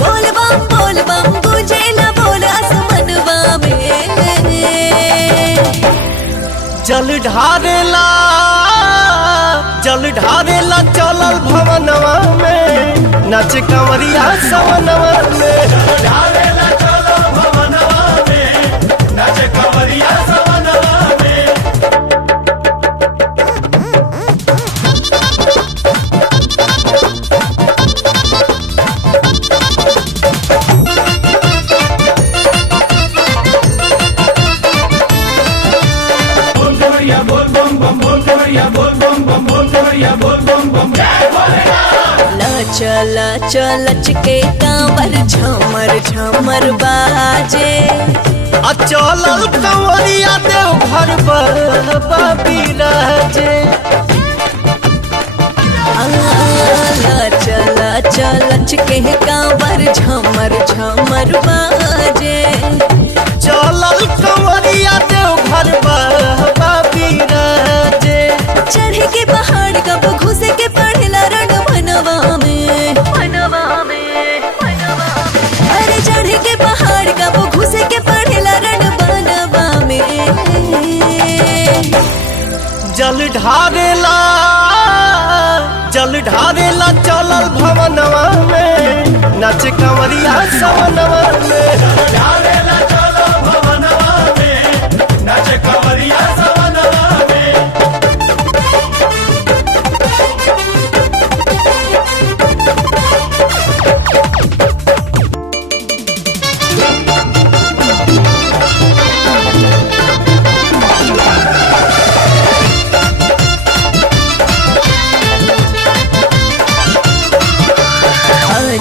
बोल बम बुझे ना बोल आसमनवा में। जल ढारेला चलल भवनवा में नाच कंवरिया सवनवा में। जल ढारेला चलल भवनवा में नाच कंवरिया सवनवा में। चला चलच के कांवर झमर झमर बाजे। चलल कंवरिया देव घर बिराजे। चला चलच के कांवर झमर झमर बाजे। चलल कंवरिया देव घर बिराजे। चढ़े के पहाड़ कब घुसे के पढ़ेला रण बनवा में। अरे चढ़े के पहाड़ कब घुसे के पढ़ेला रण बनवा में। जल ढारेला चलल भवनवा में नाच कंवरिया सवनवा में। जल ढारेला चलल भवनवा में नाच कंवरिया सवनवा में।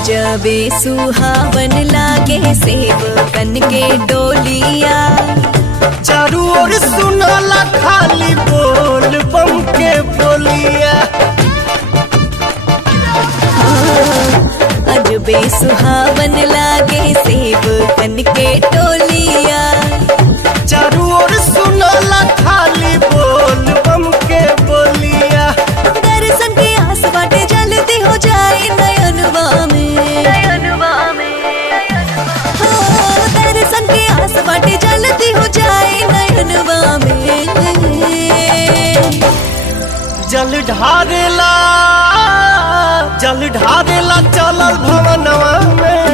जबे सुहावन लागे सेवकन के डोलिया। चारू ओर सुनाला खाली बोल बम के बोलिया। अजबे सुहावन लागे सेवकन के डोलिया। चारू ओर सुनाला खाली बोल बम के बोलिया। दर्शन के आस बाटे जल्दी हो जाए नयनवा में। दर्शन के आस बाटे जल्दी हो जाए नयनवा में। जल ढारेला चलल भवनवा में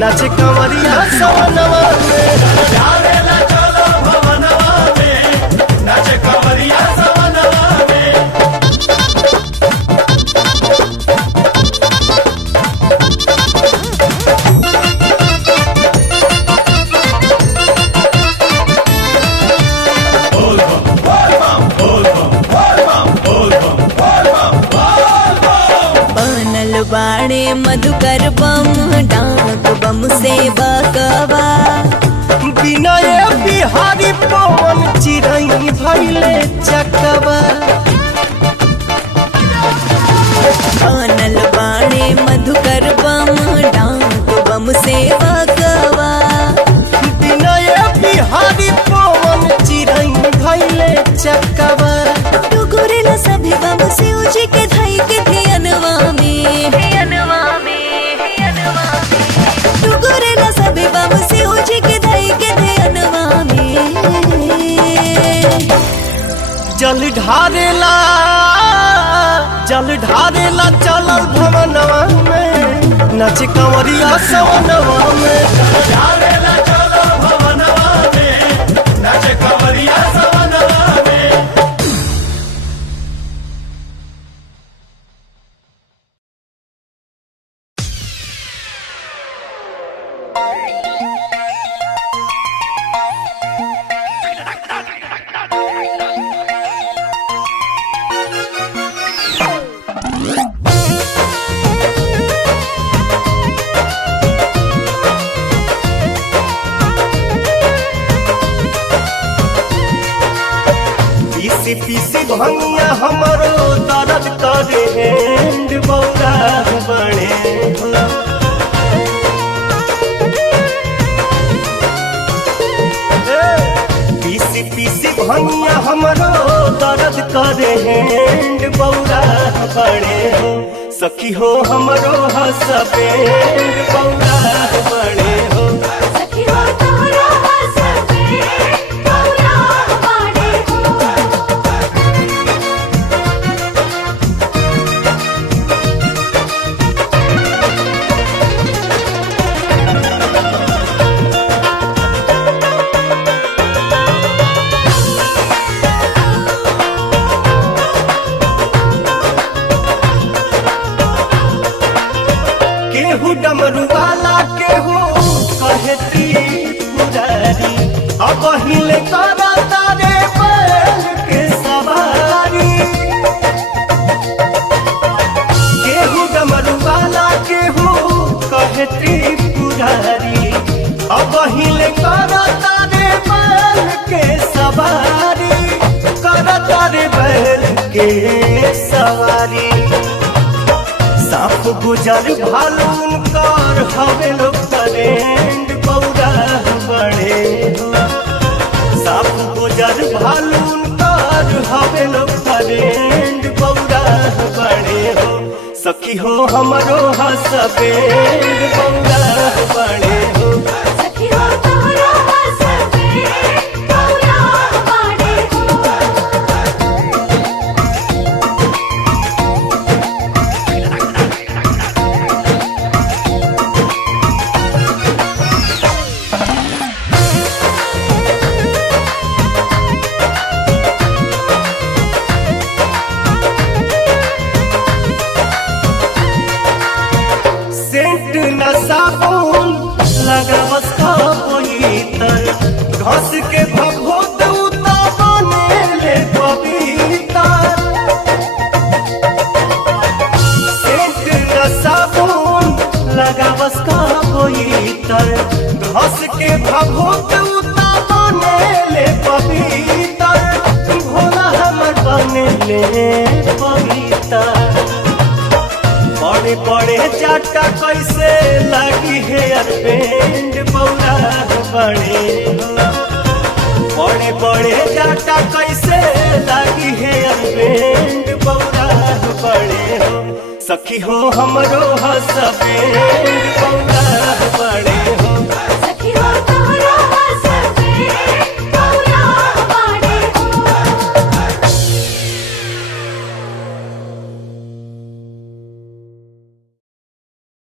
नाच कंवरिया सवनवा में। जल ढारेला चलल भवनवा में नाच कंवरिया सवनवा में। बाणे मधुकर बम डाक बम से बकवा। विनय बिहारी पवन चिरई भइले चकवा। बनल बाणे मधुकर बम डाक बम से बकवा। विनय बिहारी पवन चिरई भइले चकवा। टुकुरेला सभी बम से उजी के धई के धियनवा में। टुकुरेला सभी बम से उजी के धई के धियनवा में। जल ढारेला चलल भवनवा में नाच कंवरिया सवनवा में। जल ढारेला चलल भवनवा में नाच कंवरिया सवनवा में। पीसी भंगिया हमरो दर्द करे हैंड बौरा बने। पीसी भंगिया हमरो दर्द करे हैंड बौरा बने। सखी हो हमरो हसबेंड बौरा बड़े हो। सखी हो तोहरा हसबेंड बौरा बड़े हो। केहू डमरू वाला केहू कहती पुरारी, अब हिले करा तारे बैल के सवारी। केहू डमरू वाला केहू कहती पुरारी, अब हिले करा तारे बैल के सवारी, करा तारे बैल के सवारी। साफ गुजर भालून कर हवे लोग ट्रेंड बौरा बड़े हो। साफ गुजर भालून कर हवे लोग ट्रेंड बौरा बड़े हो। सखी हो हमरो हसबेंड बौरा बड़े हो। सखी हो तोहरा हसबेंड बौरा बड़े हो। सेंट न साबुन लगावस पवित्र, घस के भभूत उता बनेले पवित्र। सेंट न साबुन लगावस पवित्र, घस के भभूत उता बनेले पवित्र। भोला हमर बनेले पवित्र। बड़े बड़े जाटा कैसे लगी हेयर बैंड बौरा बड़े हो। बड़े बड़े जाटा कैसे लगी हेयर बैंड बौरा बड़े हो। सखी हो हमरो हसबेंड बौरा बड़े हो। सखी हो तोहरा हसबेंड बौरा बड़े हो।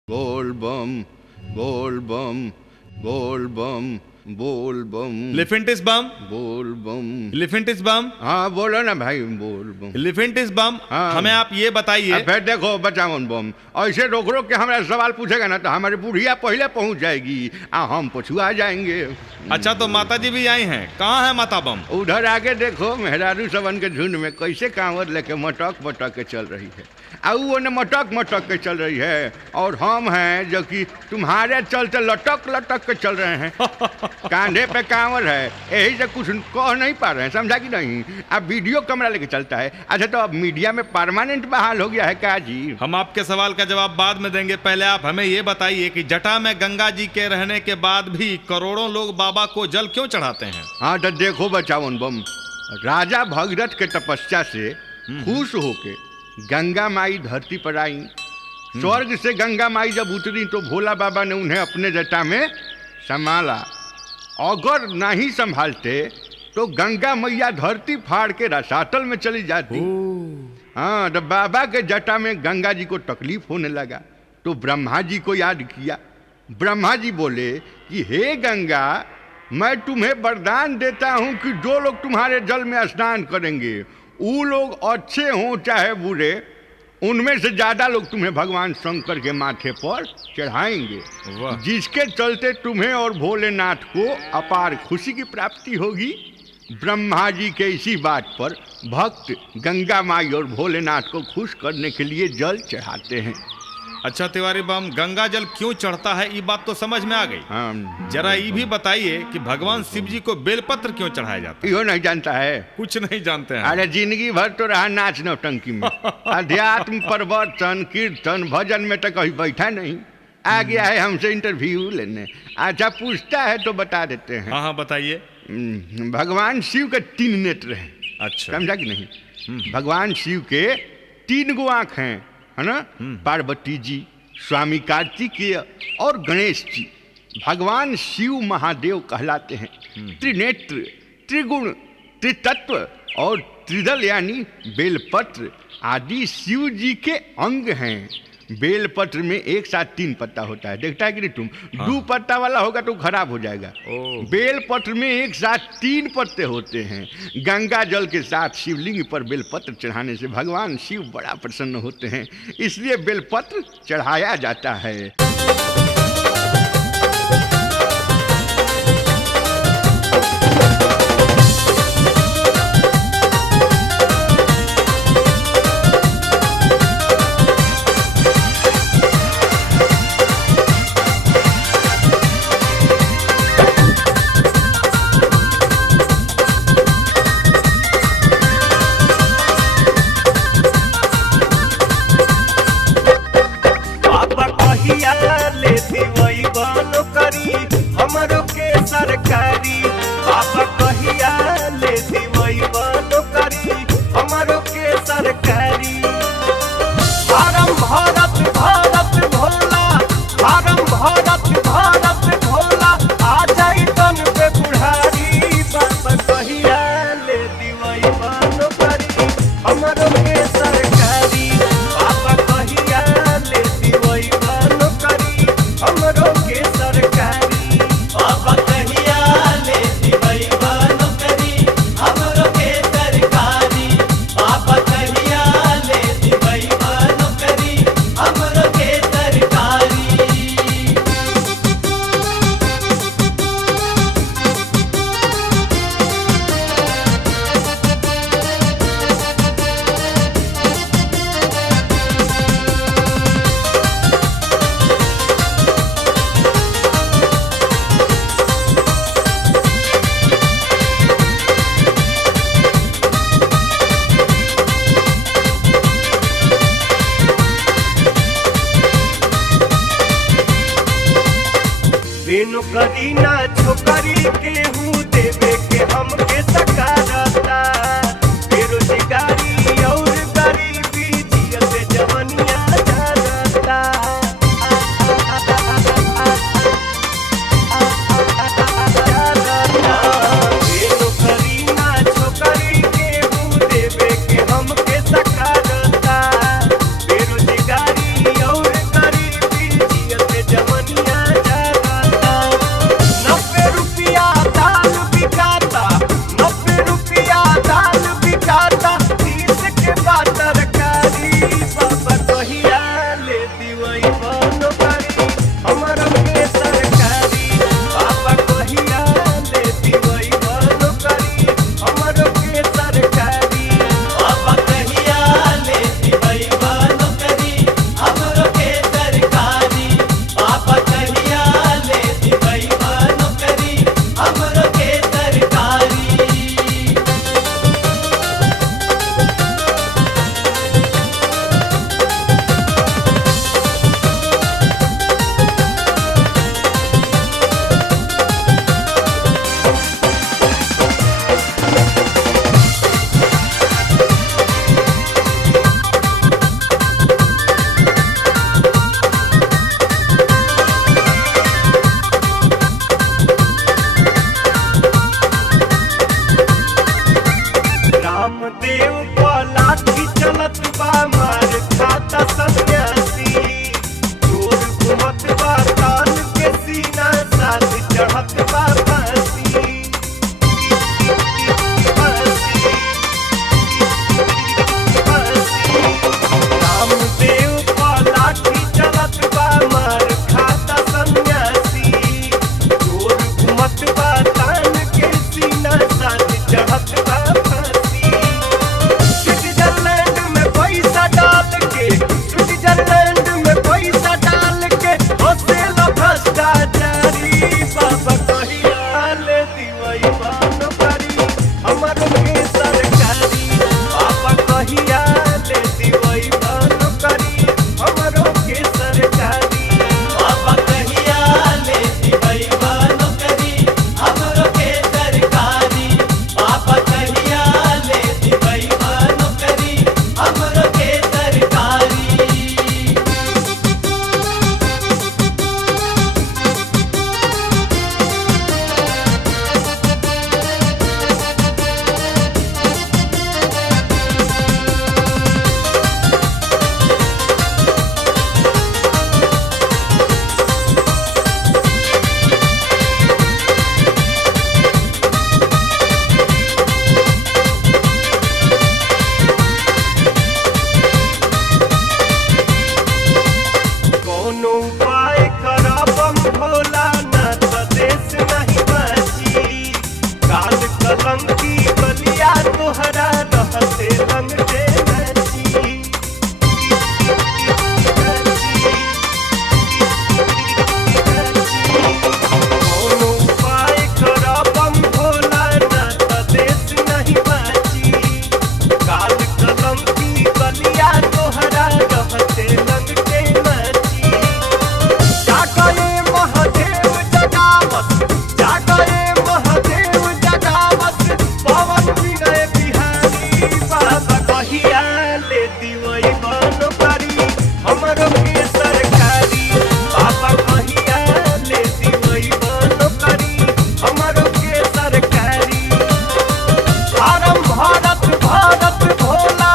बोल बम बोल बम बोल बम बोल बम लिफिंटिस बम बोल बम। लिफिंटिस बम हाँ बोलो ना भाई बोल बम। लिफिंटिस बम हाँ। हमें आप ये बताइए। फिर देखो बचावन बम ऐसे रोक रोक के हमारा सवाल पूछेगा ना तो हमारी बुढ़िया पहले पहुंच जाएगी हम पछुआ जाएंगे। अच्छा तो माता जी भी आई हैं, कहाँ है माता बम? उधर आगे देखो मेहरारू सवन के झुंड में कैसे कांवर लेके मटक मटक के चल रही है। वो ने मटक मटक के चल रही है और हम हैं जो कि तुम्हारे चलते लटक लटक के चल रहे हैं। कांधे पे कांवर है, यही से कुछ कह नहीं पा रहे हैं, समझा कि नहीं। अब वीडियो कैमरा लेके चलता है। अच्छा तो अब मीडिया में परमानेंट बहाल हो गया है क्या जी? हम आपके सवाल का जवाब बाद में देंगे, पहले आप हमें ये बताइए कि जटा में गंगा जी के रहने के बाद भी करोड़ों लोग बाबा को जल क्यों चढ़ाते हैं? हाँ तो देखो बचावन बम, राजा भगीरथ के तपस्या से खुश होके गंगा माई धरती पर आई। स्वर्ग से गंगा माई जब उतरी तो भोला बाबा ने उन्हें अपने जटा में संभाला। अगर नहीं संभालते तो गंगा मैया धरती फाड़ के रसातल में चली जाती। हाँ तो बाबा के जटा में गंगा जी को तकलीफ होने लगा तो ब्रह्मा जी को याद किया। ब्रह्मा जी बोले कि हे गंगा, मैं तुम्हें वरदान देता हूँ कि जो लोग तुम्हारे जल में स्नान करेंगे वो लोग अच्छे हों चाहे बुरे, उनमें से ज्यादा लोग तुम्हें भगवान शंकर के माथे पर चढ़ाएंगे, जिसके चलते तुम्हें और भोलेनाथ को अपार खुशी की प्राप्ति होगी। ब्रह्मा जी के इसी बात पर भक्त गंगा माई और भोलेनाथ को खुश करने के लिए जल चढ़ाते हैं। अच्छा तिवारी बम, गंगा जल क्यों चढ़ता है ये बात तो समझ में आ गई। जरा ये भी बताइए कि भगवान शिव जी को बेलपत्र क्यों चढ़ाया जाता है? यो नहीं जानता है? कुछ नहीं जानते हैं। अरे जिंदगी भर तो रहा नाच नौटंकी में। अध्यात्म प्रवर्तन कीर्तन भजन में तो कहीं बैठा नहीं। आ गया है हमसे इंटरव्यू लेने। अच्छा पूछता है तो बता देते हैं। हाँ हाँ बताइए। भगवान शिव के 3 नेत्र हैं। अच्छा समझा कि नहीं? भगवान शिव के 3 गो आँख हैं है ना, पार्वती जी, स्वामी कार्तिकेय और गणेश जी भगवान शिव महादेव कहलाते हैं। त्रिनेत्र, त्रिगुण, त्रितत्व और त्रिदल यानी बेलपत्र आदि शिव जी के अंग हैं। बेलपत्र में एक साथ 3 पत्ता होता है, देखता है कि नहीं तुम? 2 पत्ता वाला होगा तो खराब हो जाएगा। बेलपत्र में एक साथ 3 पत्ते होते हैं। गंगा जल के साथ शिवलिंग पर बेलपत्र चढ़ाने से भगवान शिव बड़ा प्रसन्न होते हैं, इसलिए बेलपत्र चढ़ाया जाता है। करी ना छोकरी के हूँ देवे के हमके सकारता, बेरोजगारी और गरीबी जियत जवनिया जाता। करी ना छोकरी के हूँ देवे के हमके सकारता, बेरोजगारी और गरीबी जियत जवनिया कोनो उपाय करबम भोला ना त देश नहीं बची काल कलंकी बलिया तोहरा रहते लंगटे नची कोनो उपाय करबम भोला ना त देश नहीं बची काल कलंकी बलिया तोहरा रहते लंगटे नची जागए महादेव जगावत जागए महादेव जगावत पवन विनय बिहारी बाबा कहिया ले दिवई बन करी हमरो के सरकारी बाबा कहिया ले दिवई बन करी हमरो के सरकारी भारम भारत भारत भोला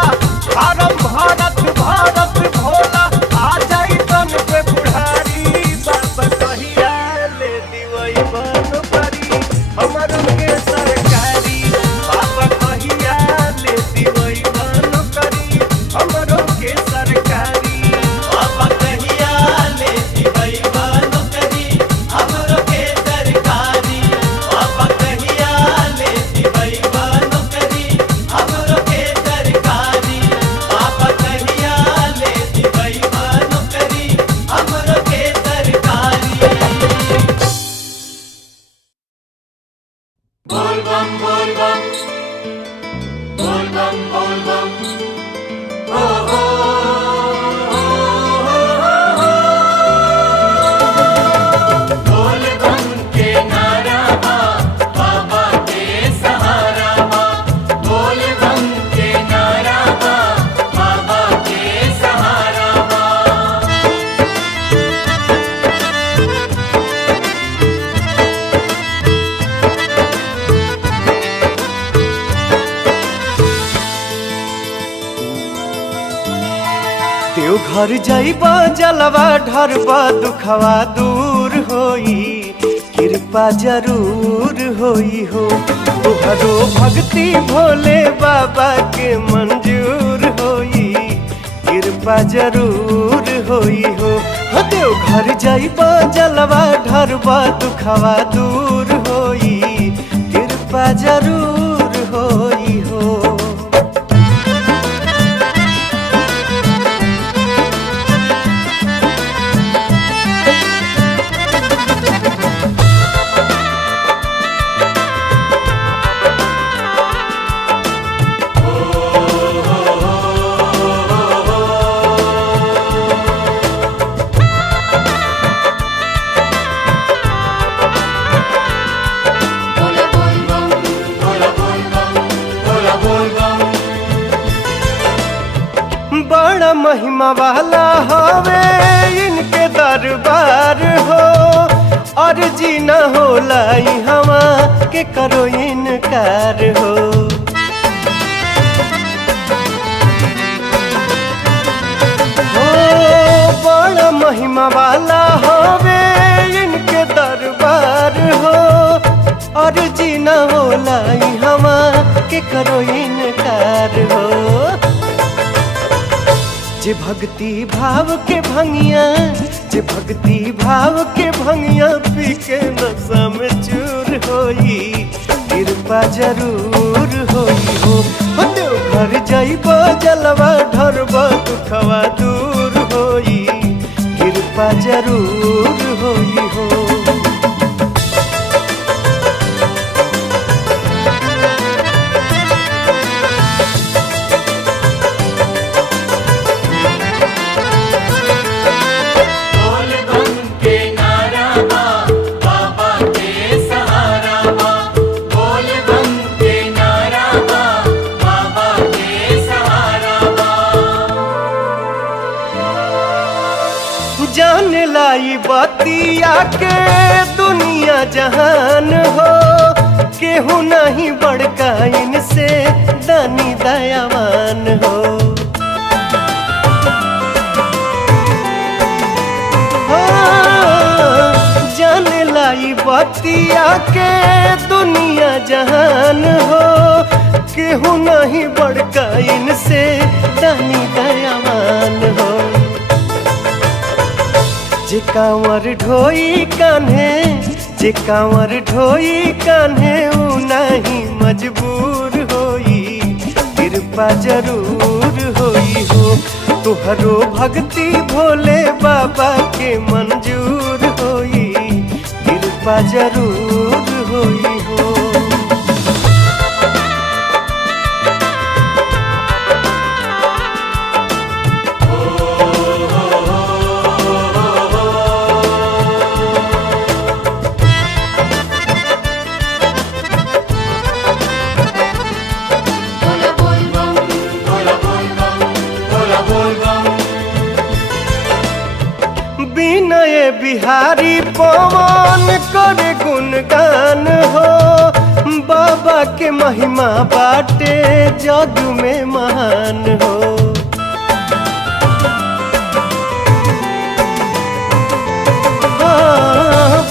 भारम भारत भारत भोला आ जाई तन पे बुढ़ारी बाबा कहिया ले दिवई बन करी हमरो के सरकारी बाबा कहिया ले दिवई बन करी हमरो के सरकारी बाबा कहिया ले दिवई बन करी हमरो के सरकारी बाबा कहिया ले दिवई बन करी हमरो के सरकारी बाबा कहिया ले दिवई बन करी हमरो के सरकारी बोल बम बोल बम बोल बम बोल बम हो हो बोल बम के नारा बा बाबा के सहारा बा बोल बम के नारा बा बाबा के सहारा बा देवघर जाइबा जलवा ढरबा दुखवा दूर होई कृपा जरूर होई हो तोहरो भक्ति भोले बाबा के मंजूर होई कृपा जरूर होई हो देवघर जाइबा जलवा ढरबा दुखवा दूर होई कृपा जरूर होई हो बड़ा महिमा वाला हवे इनके दरबार हो और जी न होला हवा के करो इनकार हो बड़ा महिमा वाला हवे इनके दरबार हो और जी न होला हवा के करो इनकार हो जे भक्ति भाव के भंगिया जे भक्ति भाव के भंगिया पी के नशा में चूर होई कृपा जरूर होई हो देवघर जाइबा जलवा ढरबा दुखवा दूर होई कृपा जरूर होई हो जान लाई बतिया के दुनिया जहान हो केहू नहीं बड़का इनसे दानी दयावान हो जान लाई बतिया के दुनिया जहान हो केहू नहीं बड़का इनसे दानी दयावान हो जे कांवर ढोई कान्हे, जे कांवर ढोई कान्हे ऊ नहीं मजबूर होई, कृपा जरूर होई हो। तुहरो भक्ति भोले बाबा के मंजूर होई, कृपा जरूर होई हो। विनय बिहारी पवन करे गुणगान हो, बाबा के महिमा बाटे जग में महान हो।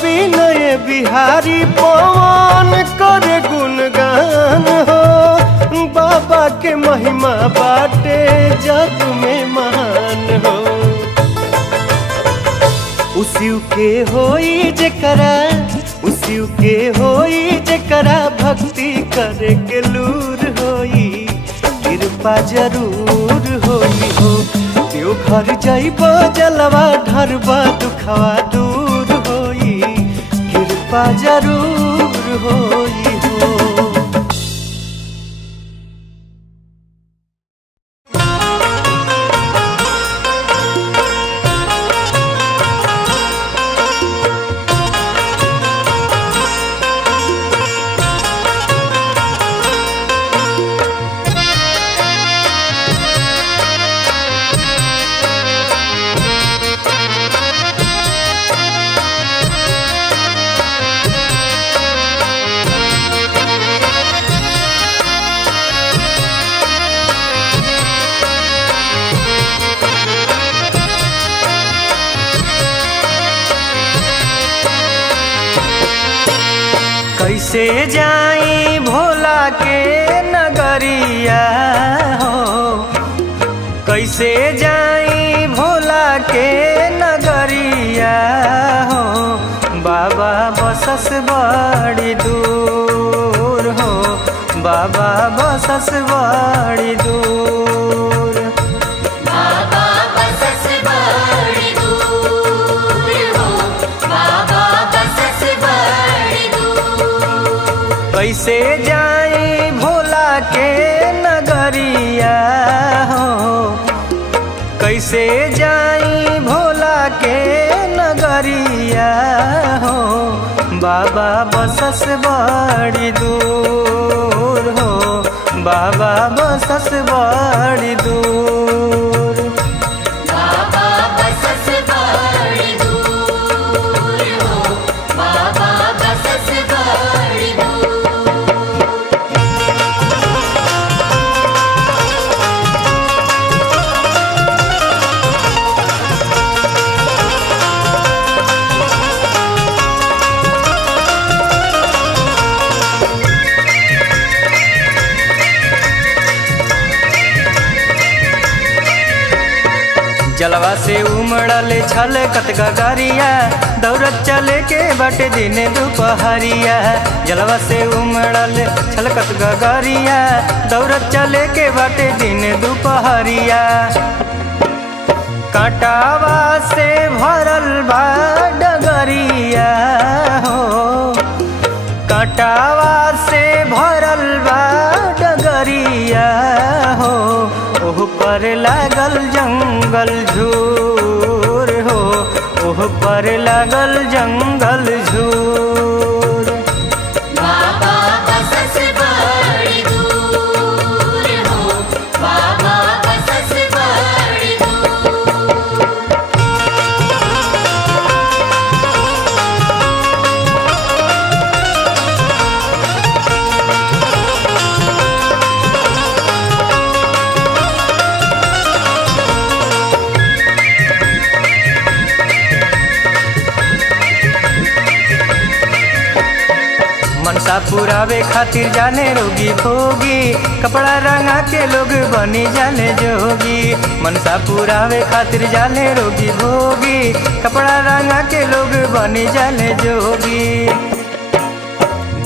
विनय बिहारी पवन करे गुणगान हो, बाबा के महिमा बाटे जग में महान हो। उसिउ के होई जकरा, उसिउ के होई जकरा भक्ति करे के लूर होई, कृपा जरूर होई हो। त्यो घर जाइबो जलवा ढरबा दुखवा दूर होई, कृपा जरूर होई हो। कैसे जाई भोला के नगरिया हो, कैसे जाई भोला के नगरिया हो। बाबा बसस बड़ी दूर हो, बाबा बसस बड़ी दूर। बाबा बसस बड़ी दूर हो, बाबा बसस बड़ी दूर। कैसे जाई भोला के नगरिया हो, कैसे जाई भोला के नगरिया हो। बाबा बसस बड़ी दूर हो, बाबा बसस बड़ी दूर। बाबा बसस बड़ी दूर हो, बाबा बसस बड़ी दूर। जलवा से उमड़ल छल कत गगरिया, दौड़त चले के बटे दिन दुपहरिया। जलवा से उमड़ल छल कत गगरिया, दौड़त चले के बटे दिन दुपहरिया। कांटावा से भरल बा डगरिया हो, कांटावा से भरल बा डगरिया हो। ओह पर लागल जंगल झूर हो, ओह पर लागल जंगल झूर। बाबा बसस बड़ी दूर हो, बाबा बसस बड़ी दूर। मनसा पुरावे खातिर जाने रोगी भोगी, कपड़ा रंगा के लोग बनी जाले जोगी। मनसा पुरावे खातिर जाले रोगी भोगी, कपड़ा रंगा के लोग बनी जाले जोगी।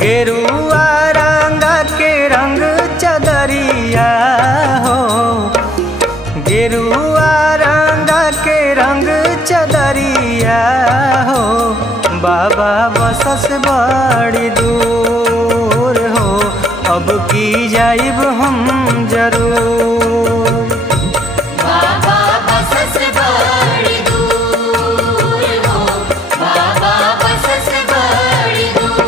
गेरुआ रंगा के रंग चदरिया हो, गेरुआ रंगा के रंग चदरिया हो, बाबा बसस बड़ी दूर हो, अब की जाइब हम जरूर। बाबा बसस बड़ी दूर हो, बाबा बसस बड़ी दूर।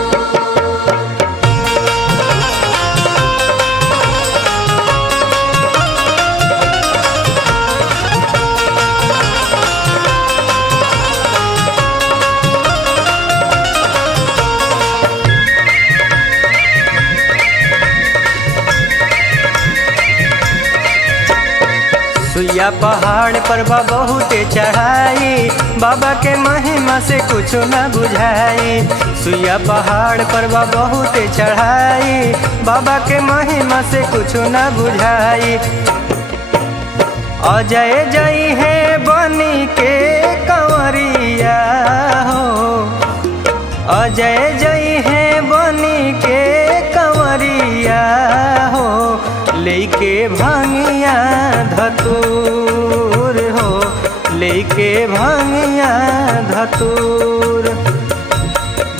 सुइया पहाड़ पर बा बहुत चढ़ाई, बाबा के महिमा से कुछ न बुझाई। सुइया पहाड़ पर बा बहुत चढ़ाई, बाबा के महिमा से कुछ न बुझाई। अजय जय है बनी के कंवरिया हो, अजय जय है बनी के कंवरिया हो, लेके भांगिया धतूर हो, लेके भांगिया धतूर।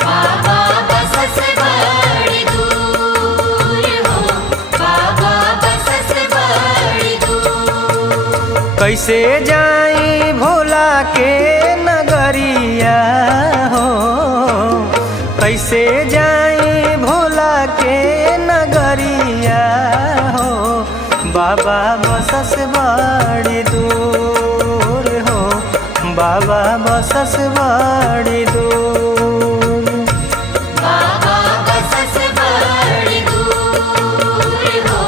बाबा बसस बड़ी दूर हो, बाबा बसस बड़ी दूर। कैसे जाई भोला के नगरिया हो, कैसे जाई भोला के नगरिया हो, बाबा बसस बड़ी दूर हो, बाबा बसस बड़ी दूर। बाबा बसस बड़ी दूर हो,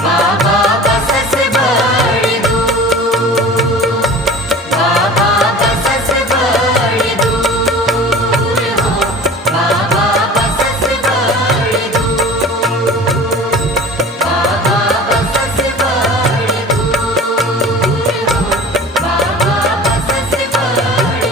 बाबा बसस बड़ी दूर। बाबा बसस बड़ी दूर हो, बाबा बसस बड़ी दूर। बाबा बसस बड़ी दूर हो, बाबा बसस बड़ी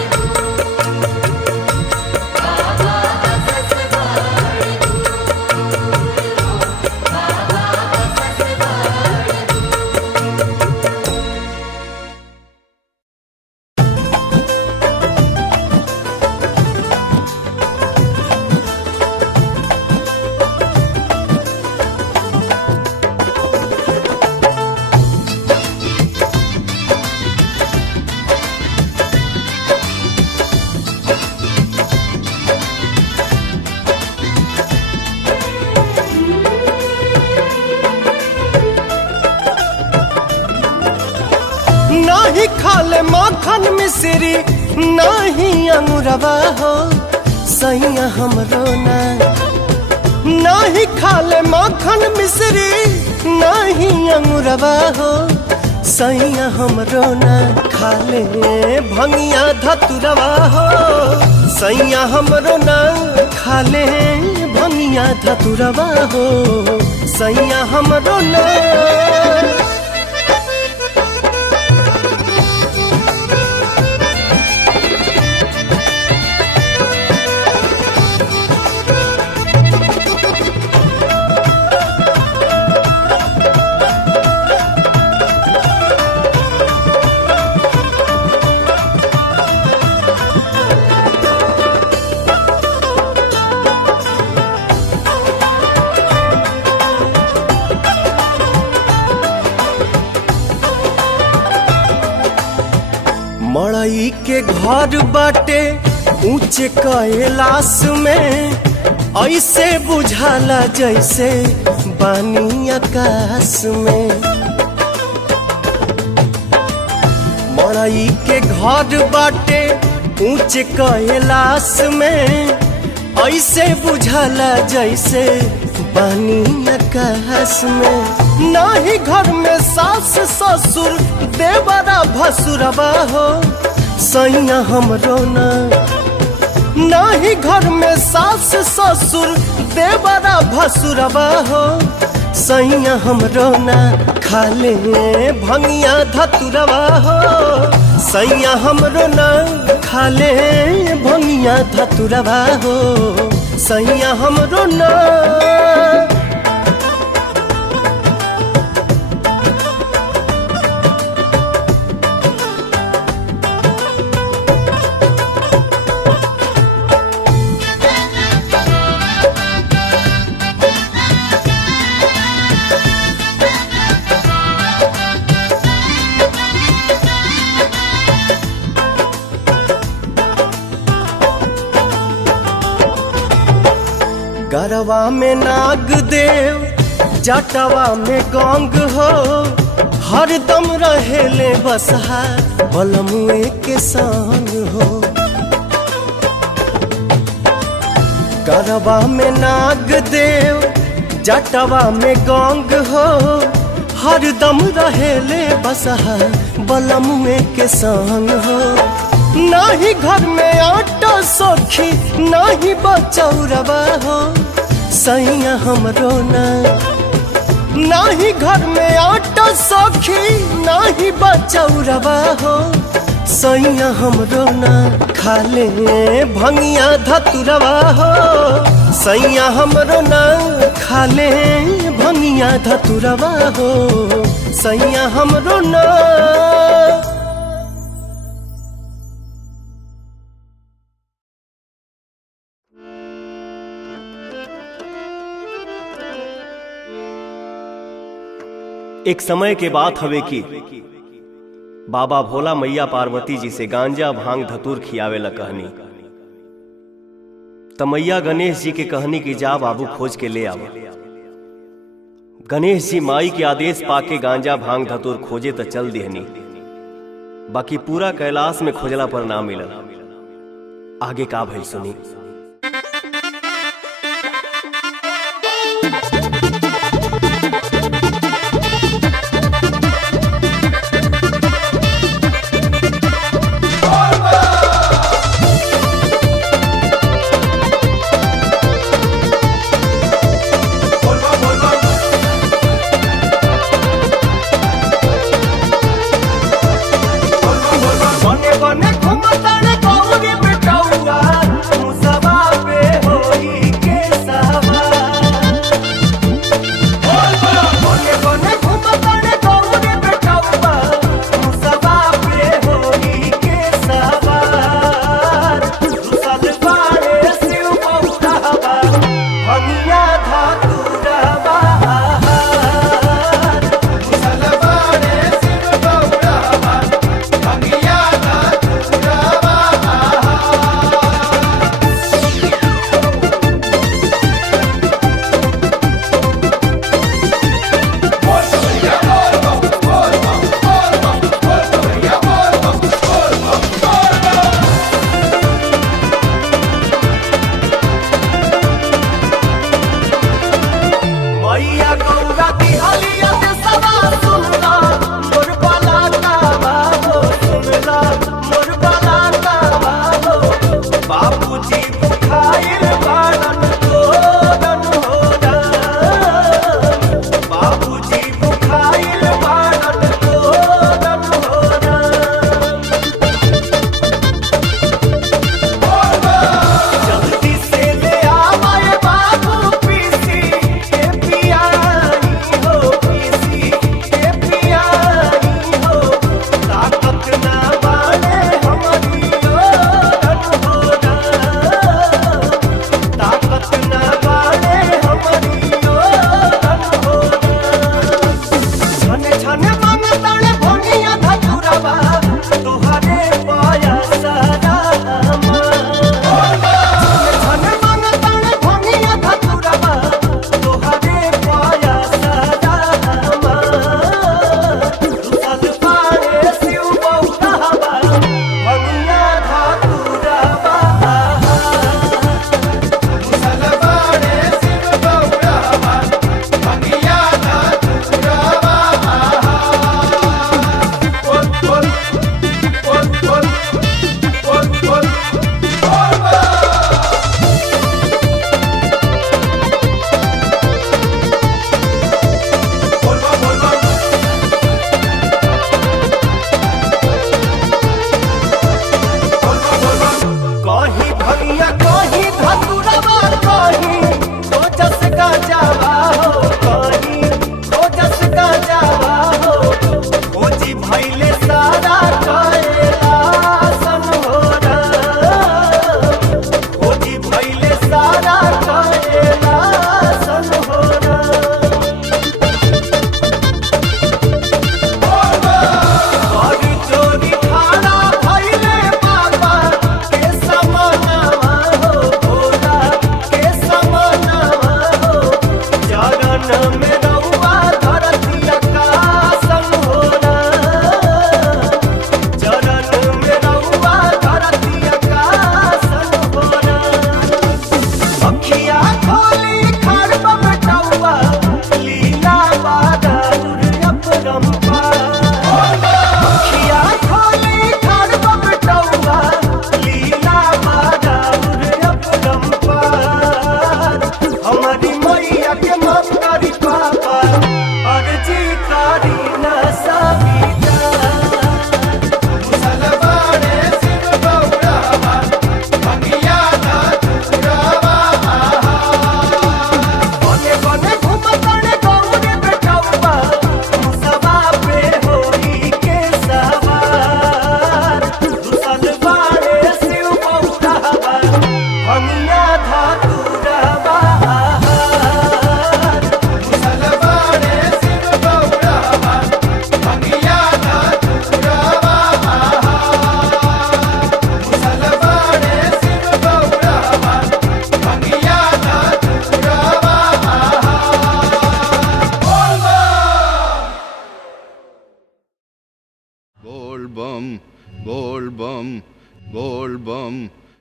नाही खाले माखन मिश्री नाही अंगुरवा हो, सैया हमरो ना। नाही खाले माखन मिश्री नाही अंगुरवा हो, सैया हमरो ना। खाले भंगिया धतुरवा हो, सैया हमरो ना। खाले भंगिया धतुरवा हो, सैया हमरो ना। मड़ई के घर बाटे ऊंचे कैलाश में, ऐसे बुझाला जैसे बानी आकाश में। मड़ई के घर बाटे ऊंचे कैलाश में, ऐसे बुझाला जैसे बानी आकाश में। नाही घर में सास ससुर देवरा भसुरवा हो, सैया हमरो ना। नाही घर में सास ससुर देवरा भसुरवा हो सैया हमरो ना खाले भंगिया धतुरवा हो सैया हमरो ना खाले भंगिया धतुरवा हो सैया हमरो ना। गरवा में नाग देव जटवा में गंग हो हरदम रहेले बसहा बलमुए के संग हो। गरवा में नाग देव जटवा में गंग हो हरदम रहेले बसहा बलमुए के संग हो। नाही घर में आटा सखी नाही बचौरवा हो सैया हमरो ना। नाही घर में आटा सखी नाही बचौरवा हो सैया हमरो ना खाले भंगिया धतुरवा हो सैया हमरो ना खाले भंगिया धतुरवा हो सैया हमरो ना। एक समय के बात हवे कि बाबा भोला मैया पार्वती जी से गांजा भांग धतूर खियावे ला कहनी त मैया गणेश जी के कहनी कि जा बाबू खोज के ले आवा। गणेश जी माई के आदेश पाके गांजा भांग धतूर खोजे त चल देहनी बाकी पूरा कैलाश में खोजला पर ना मिलल। आगे का भइल सुनी। बने बने घुमताने गौरी बेटौआ मुसा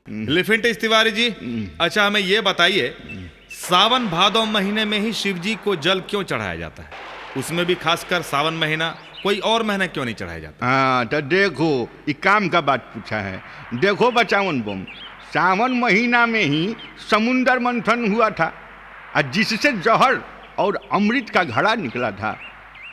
लिफिंटिस तिवारी जी, अच्छा हमें ये बताइए, सावन भादो महीने में ही शिव जी को जल क्यों चढ़ाया जाता है? उसमें भी खासकर सावन महीना, कोई और महीना क्यों नहीं चढ़ाया जाता? हाँ तो देखो, ये काम का बात पूछा है। देखो बचावन बम, सावन महीना में ही समुंदर मंथन हुआ था और जिससे जहर और अमृत का घड़ा निकला था।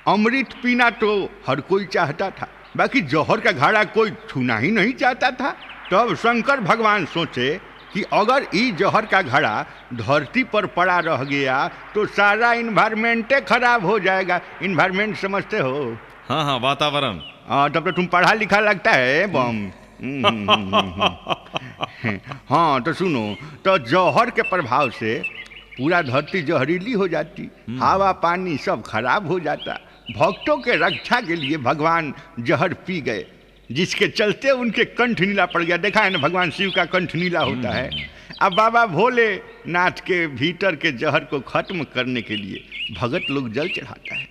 अमृत पीना तो हर कोई चाहता था, बाकी जहर का घड़ा कोई छूना ही नहीं चाहता था। तब शंकर भगवान सोचे कि अगर ई जहर का घड़ा धरती पर पड़ा रह गया तो सारा इन्वायरमेंटे खराब हो जाएगा। इन्वायरमेंट समझते हो? हाँ हाँ, वातावरण। हाँ, तब तो तुम पढ़ा लिखा लगता है बम। हाँ तो सुनो, तो जहर के प्रभाव से पूरा धरती जहरीली हो जाती, हवा पानी सब खराब हो जाता। भक्तों के रक्षा के लिए भगवान जहर पी गए, जिसके चलते उनके कंठ नीला पड़ गया। देखा है ना, भगवान शिव का कंठ नीला होता है। अब बाबा भोलेनाथ के भीतर के जहर को खत्म करने के लिए भगत लोग जल चढ़ाता है।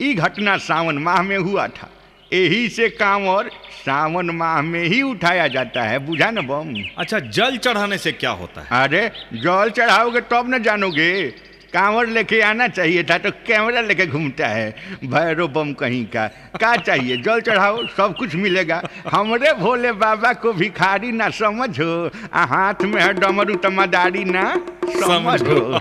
ये घटना सावन माह में हुआ था, यही से कांवर सावन माह में ही उठाया जाता है। बुझा न बम? अच्छा, जल चढ़ाने से क्या होता है? अरे जल चढ़ाओगे तब न जानोगे। कांवर लेके आना चाहिए था, तो कैमरा लेके घूमता है भैरव बम कहीं का। क्या चाहिए? जल चढ़ाओ, सब कुछ मिलेगा। हमरे भोले बाबा को भिखारी ना समझो, हाथ में है डमरू तमदारी ना समझो।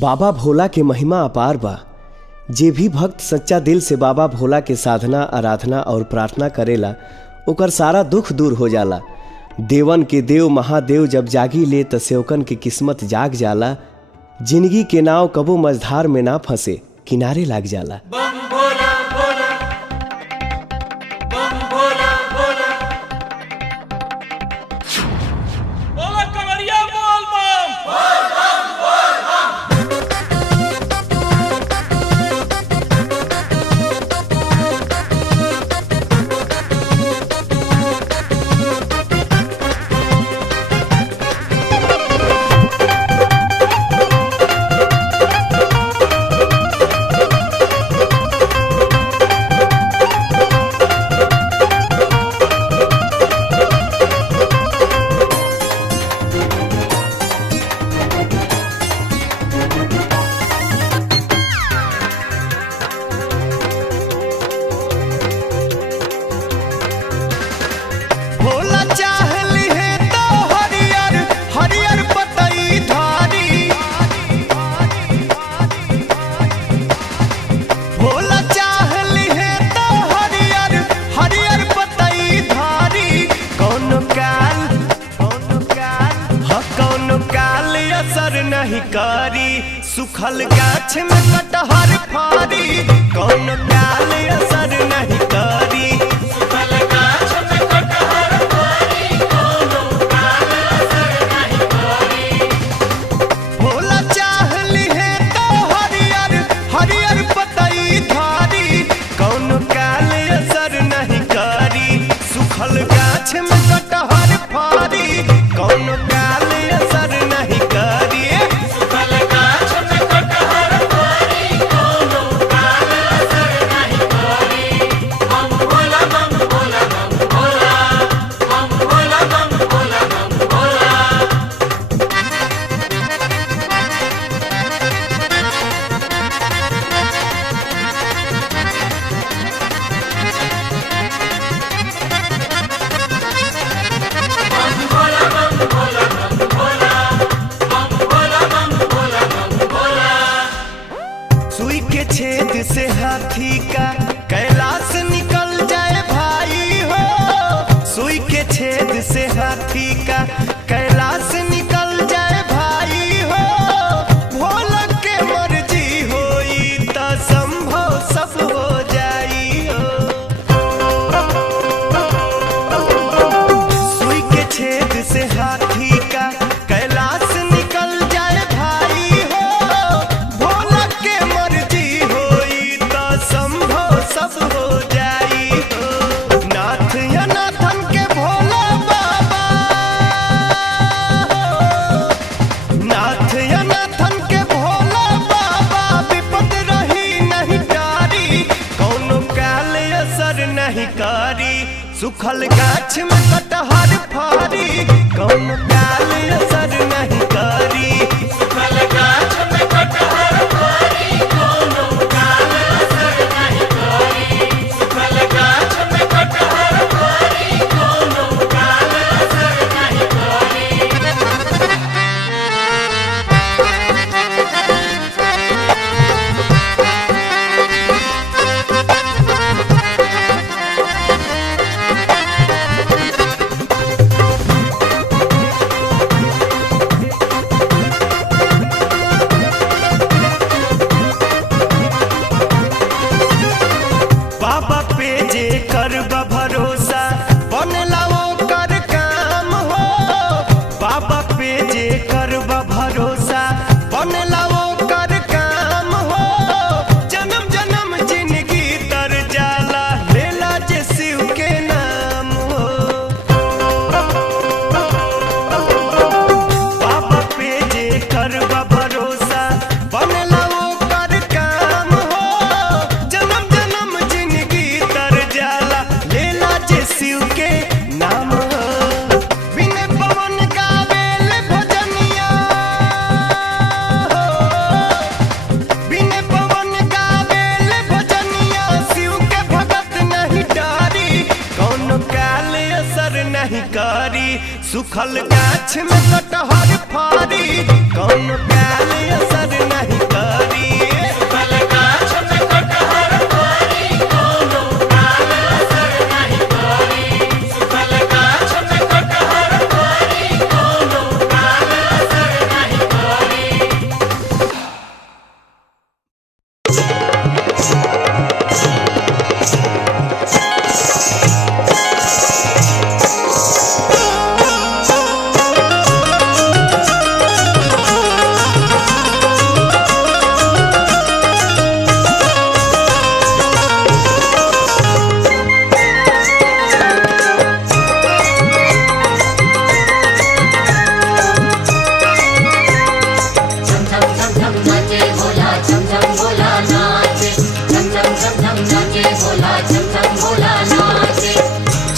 बाबा भोला के महिमा अपार बा। जे भी भक्त सच्चा दिल से बाबा भोला के साधना, आराधना और प्रार्थना करेला ओकर सारा दुख दूर हो जाला। देवन के देव महादेव जब जागी ले त सेवकन की किस्मत जाग जाला। जिंदगी के नाव कबो मझधार में ना फंसे, किनारे लाग जाला। सुखल गाछ में कटहर फारी, कौन काल असर नहीं करी। सुखल गाछ में कटहर फारी, कौन काल असर नहीं करी। भोला चाहली है तो हरियर हरियर पतई धारी, कौन काल असर नहीं करी। सुखल गाछ में कटहर फारी, कौन काल असर नहीं करी। छेद से हाथी का कैलाश निकल जाए भाई हो। सुई के छेद से हाथी का कैलाश निकल जाए भाई हो। भोला के मर्जी होई त संभव सब हो जाई हो। सुई के छेद से हाथी का कैलाश निकल जाए भाई हो। भोला के मर्जी सब हो जाई हो। नाथ या नाथन के भोला बाबा, नाथ या नाथन के भोला बाबा, विपद रही नहीं टारी, कौनो काल असर नहीं करी। सुखल गाछ में कटहर फारी, कौनो काल असर नहीं करी। सुखल गाछ में कटहर फारी, कौनो काल असर नहीं करी। सुखल गाछ में कटहर फारी, कौनो काल असर नहीं करी। कारी सुखल गाछ में कटहर फारी कौनो काल असर नहीं कारी सुखल गाछ में कटहर फारी कौनो काल असर नहीं कारी सुखल गाछ में कटहर फारी कौनो काल असर नहीं कारी।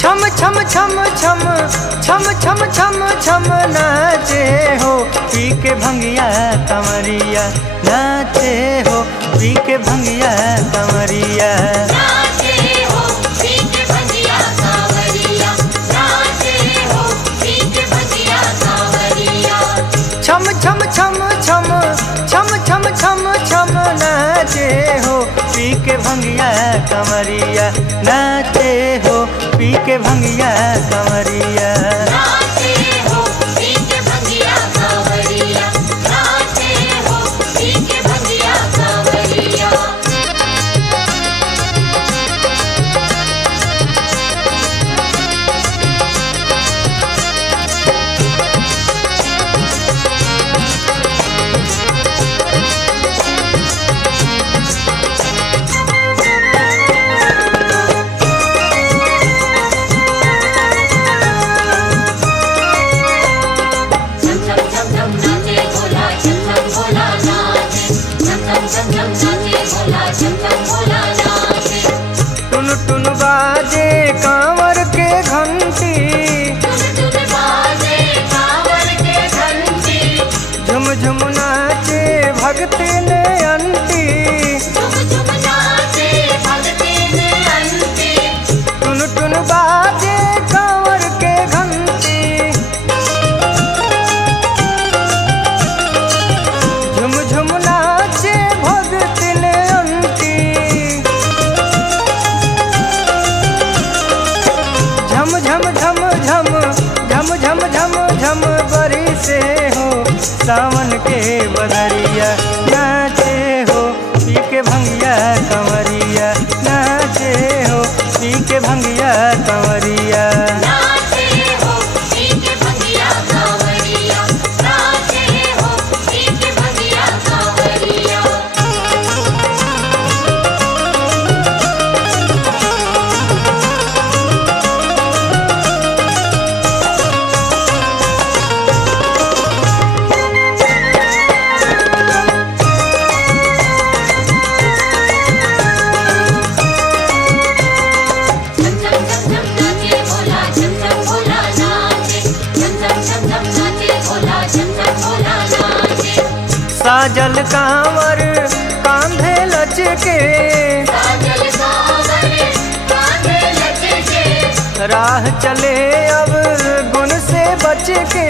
छम छम छम छम छम छम छम छम नाचे हो पी के भंगिया कमरिया नाचे हो पी के भंगिया कमरिया नाचे हो पी के भंगिया कांवरिया नाचे हो पी के भंगिया कांवरिया छम छम छम छम छम छम छम छम नाचे हो पी के भंगिया कमरिया नाचे हो पी के भंगिया कमरिया नाचे हो पी के भंगिया कांवरिया नाचे हो पी के भंगिया कांवरिया। टुन टुन बाजे कांवर के घंटी झुम झुम नाचे भक्ति ने अंटी टुन टुन बाजे कांवर के घंटी झुम झुम नाचे भक्ति ने अंटी झम झम झम झम झम झम झम झम बरी से हो सावन के बदरिया नाचे हो पी के भंगिया कंवरिया नाचे हो पी के भंगिया कंवरिया नाचे हो पी के भंगिया कांवरिया नाचे हो पी के भंगिया कांवरिया। साजल कांवर कांधे लचके राह चले अब गुण से बच के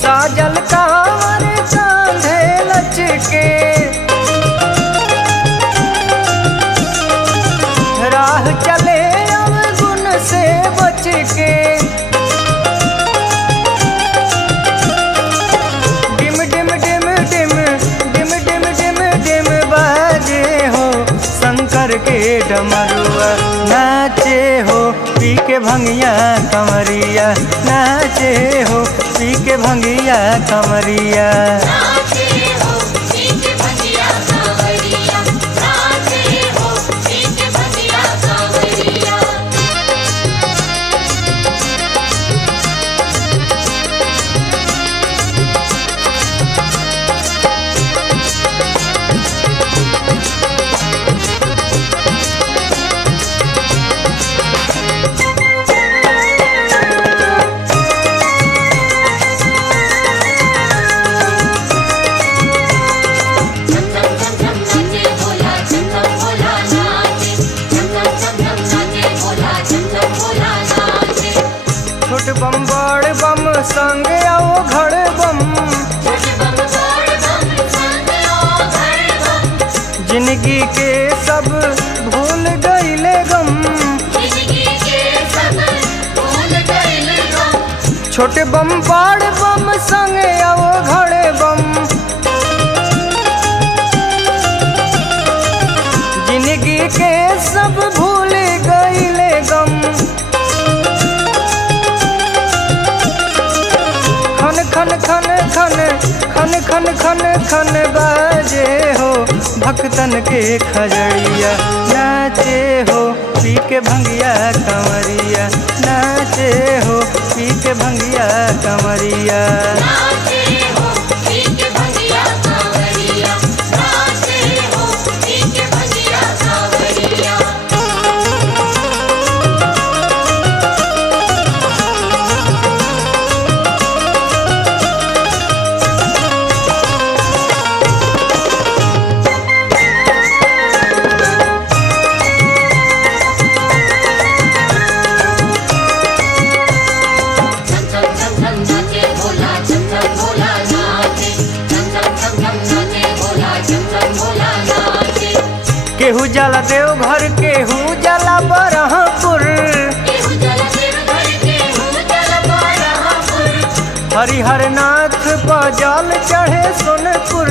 साजल कांवर कांधे लचके राह चले अब गुण से बच के डिम डिम डिम डिम डिम डिम डिम डिम बाजे हो शंकर के डमरुआ नाचे हो पी के भंगिया कमरिया नाचे हो पी के भंगिया कमरिया नाचे हो पी के भंगिया कांवरिया नाचे हो पी के भंगिया कांवरिया। जिंदगी के सब भूल गईले गम, जिंदगी के सब भूल गइल गम। छोटे बम बड़ बम संगे आओ घड़े बम। जिंदगी के सब भूल गईले गम, खन खन खन खन खन खन खन खन बाजे हो भक्तन के खजड़िया। नाचे हो पी के भंगिया कमरिया, नाचे हो पी के भंगिया कमरिया। नाचे हो पी के भंगिया कांवरिया, नाचे हो पी के भंगिया कांवरिया। झम झम झम झम नाचे भोला, झम झम भोला नाचे। झम झम झम झम नाचे भोला, झम झम भोला नाचे। केहू जला देव घर, केहू जला बरहपुर। केहू जल देव घर, केहू जल बारहपुर। हरिहर नाथ पर जल चढ़े सोनपुर।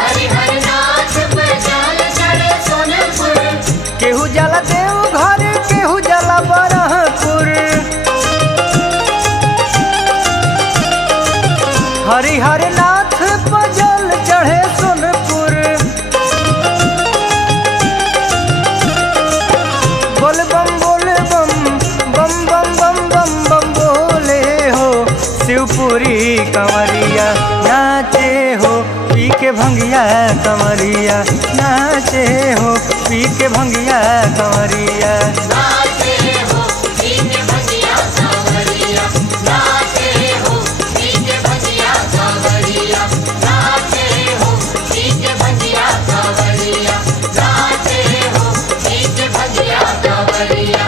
हरिहर नाथ पर जल चढ़े सोनपुर। केहू जला देव घर, केहू जला बरहपुर। हरिहर नाथ पर जल चढ़े सोनपुर। बोल बम बम बम बम बम बम बम बोले हो शिवपुरी कंवरिया। नाचे हो पी के भंगिया कंवरिया, नाचे हो पी के भंगिया कंवरिया। नाचे हो पी के भंगिया कांवरिया, नाचे हो पी के भंगिया कांवरिया। नाचे हो पी के भंगिया कांवरिया, नाचे हो पी के भंगिया कांवरिया।